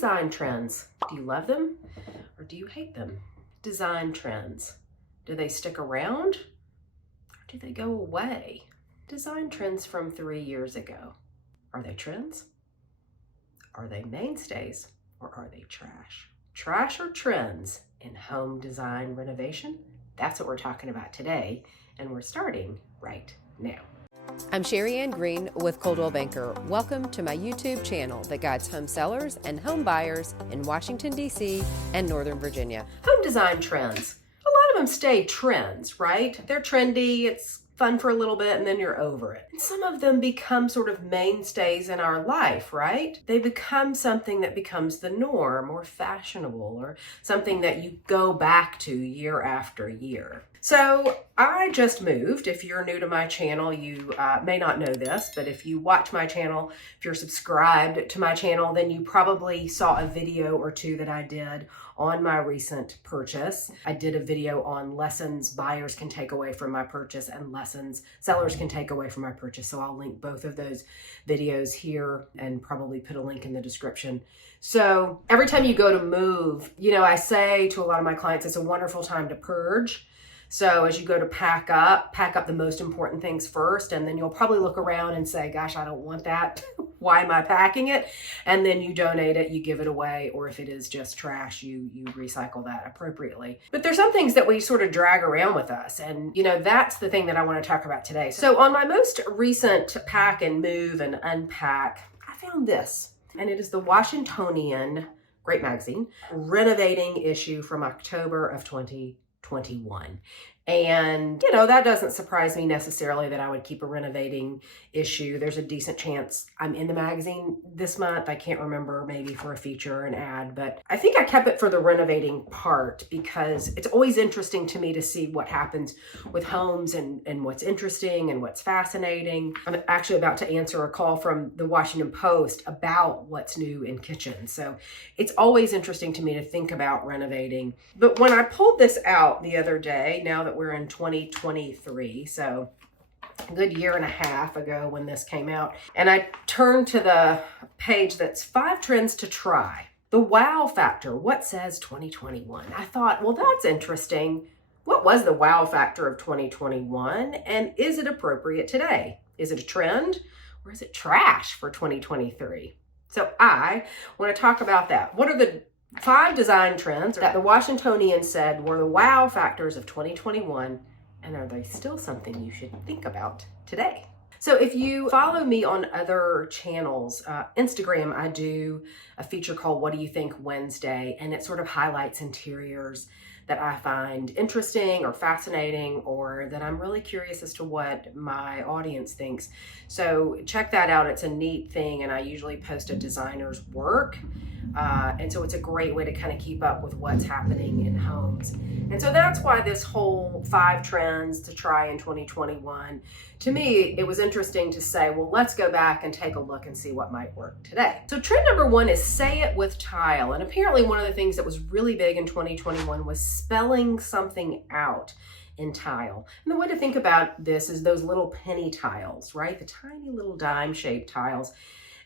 design trends. Do you love them or do you hate them? Design trends. Do they stick around or do they go away? Design trends from 3 years ago. Are they trends? Are they mainstays or are they trash? Trash or trends in home design renovation? That's what we're talking about today, and we're starting right now. I'm Sherri Ann Green with Coldwell Banker. Welcome to my YouTube channel that guides home sellers and home buyers in Washington, D.C. and Northern Virginia. Home design trends. A lot of them stay trends, right? They're trendy, it's fun for a little bit, and then you're over it. And some of them become sort of mainstays in our life, right? They become something that becomes the norm or fashionable or something that you go back to year after year. So I just moved. If you're new to my channel, you may not know this, but if you watch my channel, if you're subscribed to my channel, then you probably saw a video or two that I did on my recent purchase. I did a video on lessons buyers can take away from my purchase and lessons sellers can take away from my purchase. So I'll link both of those videos here and probably put a link in the description. So every time you go to move, I say to a lot of my clients, it's a wonderful time to purge. So as you go to pack up the most important things first, and then you'll probably look around and say, gosh, I don't want that. Why am I packing it? And then you donate it, you give it away, or if it is just trash, you recycle that appropriately. But there's some things that we sort of drag around with us, and that's the thing that I want to talk about today. So on my most recent pack and move and unpack, I found this, and it is the Washingtonian, great magazine, renovating issue from October of 2021. And, that doesn't surprise me necessarily that I would keep a renovating issue. There's a decent chance I'm in the magazine this month. I can't remember, maybe for a feature or an ad, but I think I kept it for the renovating part because it's always interesting to me to see what happens with homes and what's interesting and what's fascinating. I'm actually about to answer a call from the Washington Post about what's new in kitchens. So it's always interesting to me to think about renovating. But when I pulled this out the other day, now that we're in 2023, so a good year and a half ago when this came out, and I turned to the page that's 5 trends to try. The wow factor, what says 2021? I thought, well, that's interesting. What was the wow factor of 2021, and is it appropriate today? Is it a trend or is it trash for 2023? So I want to talk about that. What are the 5 design trends that the Washingtonian said were the wow factors of 2021, and are they still something you should think about today? So if you follow me on other channels, Instagram, I do a feature called What Do You Think Wednesday, and it sort of highlights interiors that I find interesting or fascinating, or that I'm really curious as to what my audience thinks. So check that out. It's a neat thing, and I usually post a designer's work. And so it's a great way to kind of keep up with what's happening in homes. And so that's why this whole 5 trends to try in 2021, to me, it was interesting to say, well, let's go back and take a look and see what might work today. So trend number 1 is say it with tile. And apparently one of the things that was really big in 2021 was spelling something out in tile. And the way to think about this is those little penny tiles, right? The tiny little dime-shaped tiles.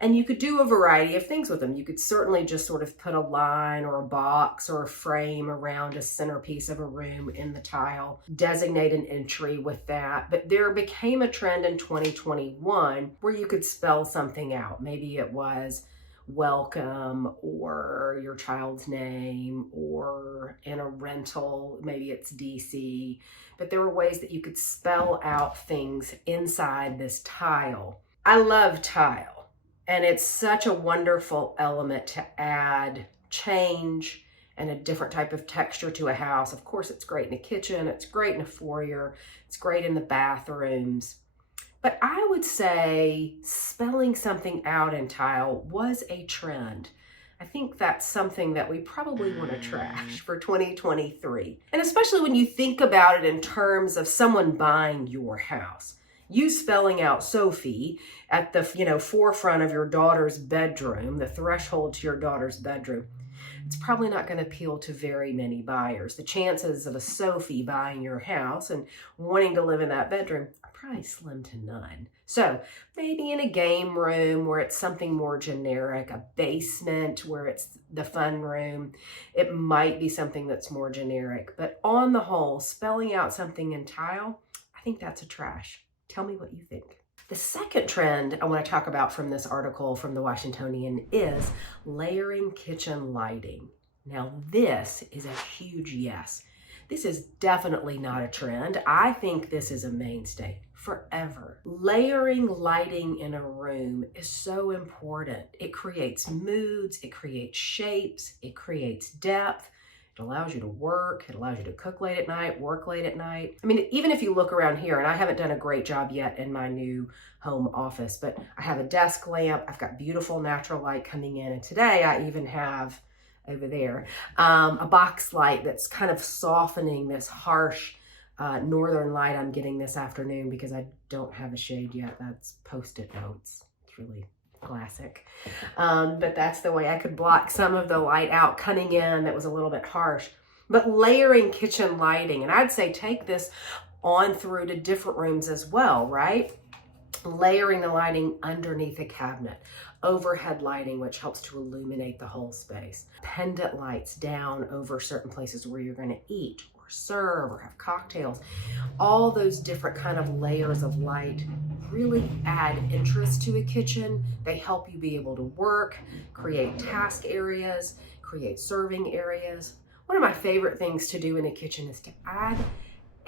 And you could do a variety of things with them. You could certainly just sort of put a line or a box or a frame around a centerpiece of a room in the tile, designate an entry with that. But there became a trend in 2021 where you could spell something out. Maybe it was welcome or your child's name, or in a rental, maybe it's DC. But there were ways that you could spell out things inside this tile. I love tile. And it's such a wonderful element to add change and a different type of texture to a house. Of course, it's great in a kitchen, it's great in a foyer, it's great in the bathrooms. But I would say spelling something out in tile was a trend. I think that's something that we probably want to trash for 2023. And especially when you think about it in terms of someone buying your house. You spelling out Sophie at the forefront of your daughter's bedroom, the threshold to your daughter's bedroom, it's probably not going to appeal to very many buyers. The chances of a Sophie buying your house and wanting to live in that bedroom are probably slim to none. So maybe in a game room where it's something more generic, a basement where it's the fun room, it might be something that's more generic. But on the whole, spelling out something in tile, I think that's a trash. Tell me what you think. The second trend I want to talk about from this article from the Washingtonian is layering kitchen lighting. Now this is a huge yes. This is definitely not a trend. I think this is a mainstay forever. Layering lighting in a room is so important. It creates moods, it creates shapes, it creates depth. It allows you to work, it allows you to cook late at night, work late at night. I mean, even if you look around here, and I haven't done a great job yet in my new home office, but I have a desk lamp, I've got beautiful natural light coming in, and today I even have over there a box light that's kind of softening this harsh northern light I'm getting this afternoon because I don't have a shade yet. That's Post-it notes. It's really classic. But that's the way I could block some of the light out coming in that was a little bit harsh. But layering kitchen lighting, and I'd say take this on through to different rooms as well, right? Layering the lighting underneath a cabinet, overhead lighting, which helps to illuminate the whole space, pendant lights down over certain places where you're going to eat or serve or have cocktails. All those different kind of layers of light really add interest to a kitchen. They help you be able to work, create task areas, create serving areas. One of my favorite things to do in a kitchen is to add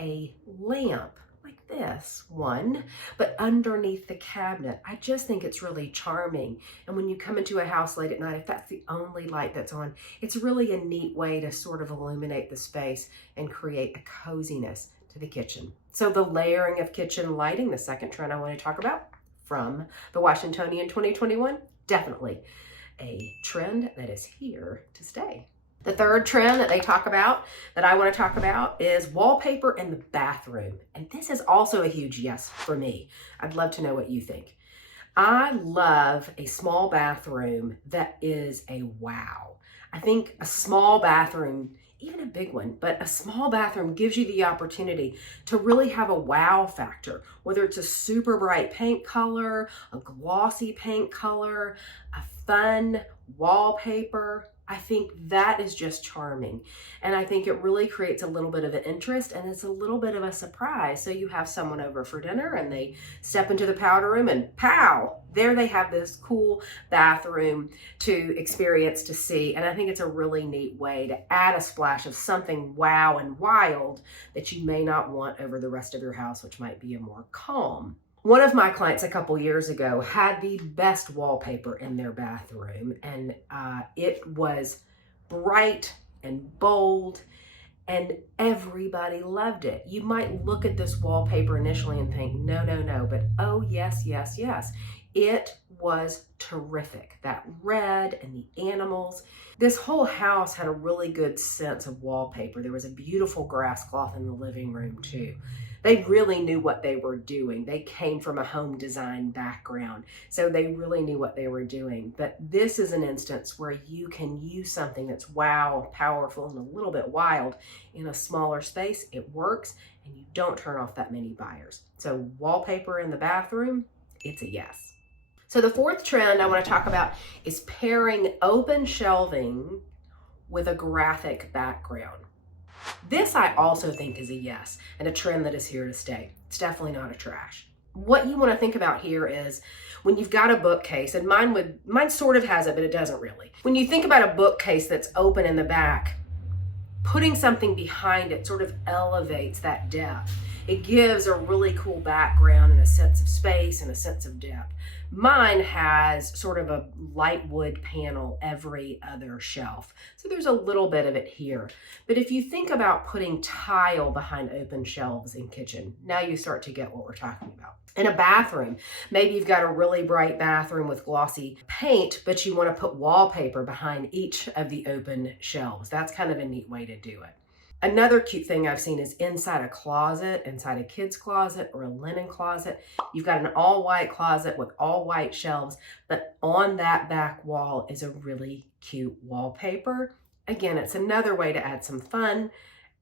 a lamp like this one, but underneath the cabinet. I just think it's really charming. And when you come into a house late at night, if that's the only light that's on, it's really a neat way to sort of illuminate the space and create a coziness to the kitchen. So the layering of kitchen lighting, the second trend I want to talk about from the Washingtonian 2021, definitely a trend that is here to stay. The third trend that they talk about, that I want to talk about, is wallpaper in the bathroom. And this is also a huge yes for me. I'd love to know what you think. I love a small bathroom that is a wow. I think a small bathroom, even a big one, but a small bathroom gives you the opportunity to really have a wow factor, whether it's a super bright paint color, a glossy paint color, a fun wallpaper. I think that is just charming. And I think it really creates a little bit of an interest, and it's a little bit of a surprise. So you have someone over for dinner and they step into the powder room and pow, there they have this cool bathroom to experience, to see. And I think it's a really neat way to add a splash of something wow and wild that you may not want over the rest of your house, which might be a more calm. One of my clients a couple years ago had the best wallpaper in their bathroom, and it was bright and bold, and everybody loved it. You might look at this wallpaper initially and think, no, no, no, but oh yes, yes, yes. It was terrific. That red and the animals. This whole house had a really good sense of wallpaper. There was a beautiful grass cloth in the living room too. They really knew what they were doing. They came from a home design background, so they really knew what they were doing. But this is an instance where you can use something that's wow, powerful, and a little bit wild in a smaller space. It works, and you don't turn off that many buyers. So wallpaper in the bathroom, it's a yes. So the fourth trend I want to talk about is pairing open shelving with a graphic background. This I also think is a yes, and a trend that is here to stay. It's definitely not a trash. What you want to think about here is when you've got a bookcase, and mine sort of has it, but it doesn't really. When you think about a bookcase that's open in the back, putting something behind it sort of elevates that depth. It gives a really cool background and a sense of space and a sense of depth. Mine has sort of a light wood panel every other shelf. So there's a little bit of it here. But if you think about putting tile behind open shelves in kitchen, now you start to get what we're talking about. In a bathroom, maybe you've got a really bright bathroom with glossy paint, but you want to put wallpaper behind each of the open shelves. That's kind of a neat way to do it. Another cute thing I've seen is inside a closet, inside a kid's closet or a linen closet. You've got an all white closet with all white shelves, but on that back wall is a really cute wallpaper. Again, it's another way to add some fun,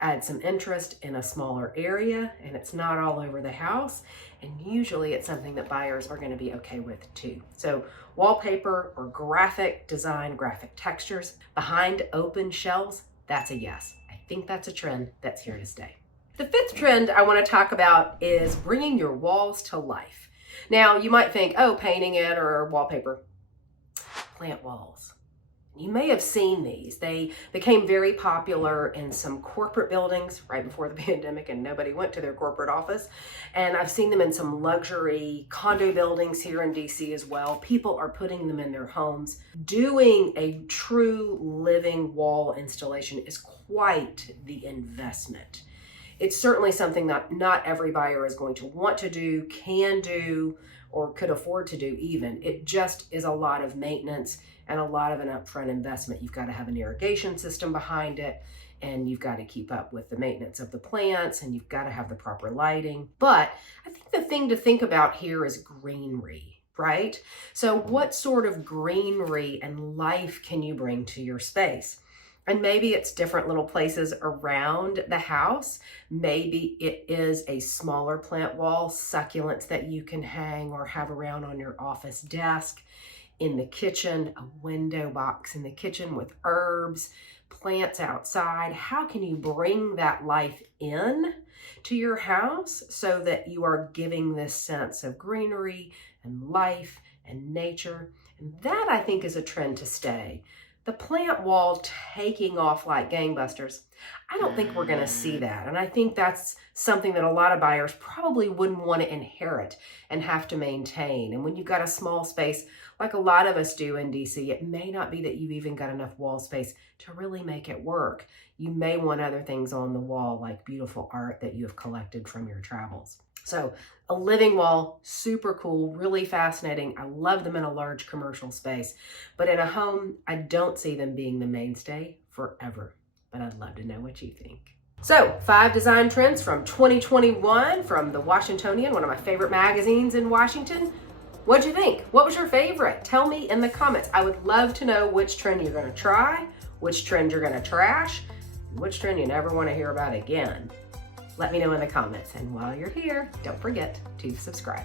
add some interest in a smaller area, and it's not all over the house. And usually it's something that buyers are going to be okay with too. So wallpaper or graphic design, graphic textures behind open shelves, that's a yes. I think that's a trend that's here to stay. The fifth trend I want to talk about is bringing your walls to life. Now you might think, oh, painting it or wallpaper. Plant walls. You may have seen these. They became very popular in some corporate buildings right before the pandemic, and nobody went to their corporate office. And I've seen them in some luxury condo buildings here in DC as well. People are putting them in their homes. Doing a true living wall installation is quite the investment. It's certainly something that not every buyer is going to want to do, can do, or could afford to do even. It just is a lot of maintenance and a lot of an upfront investment. You've got to have an irrigation system behind it, and you've got to keep up with the maintenance of the plants, and you've got to have the proper lighting. But I think the thing to think about here is greenery, right? So what sort of greenery and life can you bring to your space? And maybe it's different little places around the house. Maybe it is a smaller plant wall, succulents that you can hang or have around on your office desk. In the kitchen, a window box in the kitchen with herbs, plants outside. How can you bring that life in to your house so that you are giving this sense of greenery and life and nature? And that, I think, is a trend to stay. The plant wall taking off like gangbusters, I don't think we're going to see that. And I think that's something that a lot of buyers probably wouldn't want to inherit and have to maintain. And when you've got a small space, like a lot of us do in DC, it may not be that you've even got enough wall space to really make it work. You may want other things on the wall, like beautiful art that you have collected from your travels. So a living wall, super cool, really fascinating. I love them in a large commercial space, but in a home, I don't see them being the mainstay forever, but I'd love to know what you think. So 5 design trends from 2021 from the Washingtonian, one of my favorite magazines in Washington. What'd you think? What was your favorite? Tell me in the comments. I would love to know which trend you're gonna try, which trend you're gonna trash, which trend you never wanna hear about again. Let me know in the comments. And while you're here, don't forget to subscribe.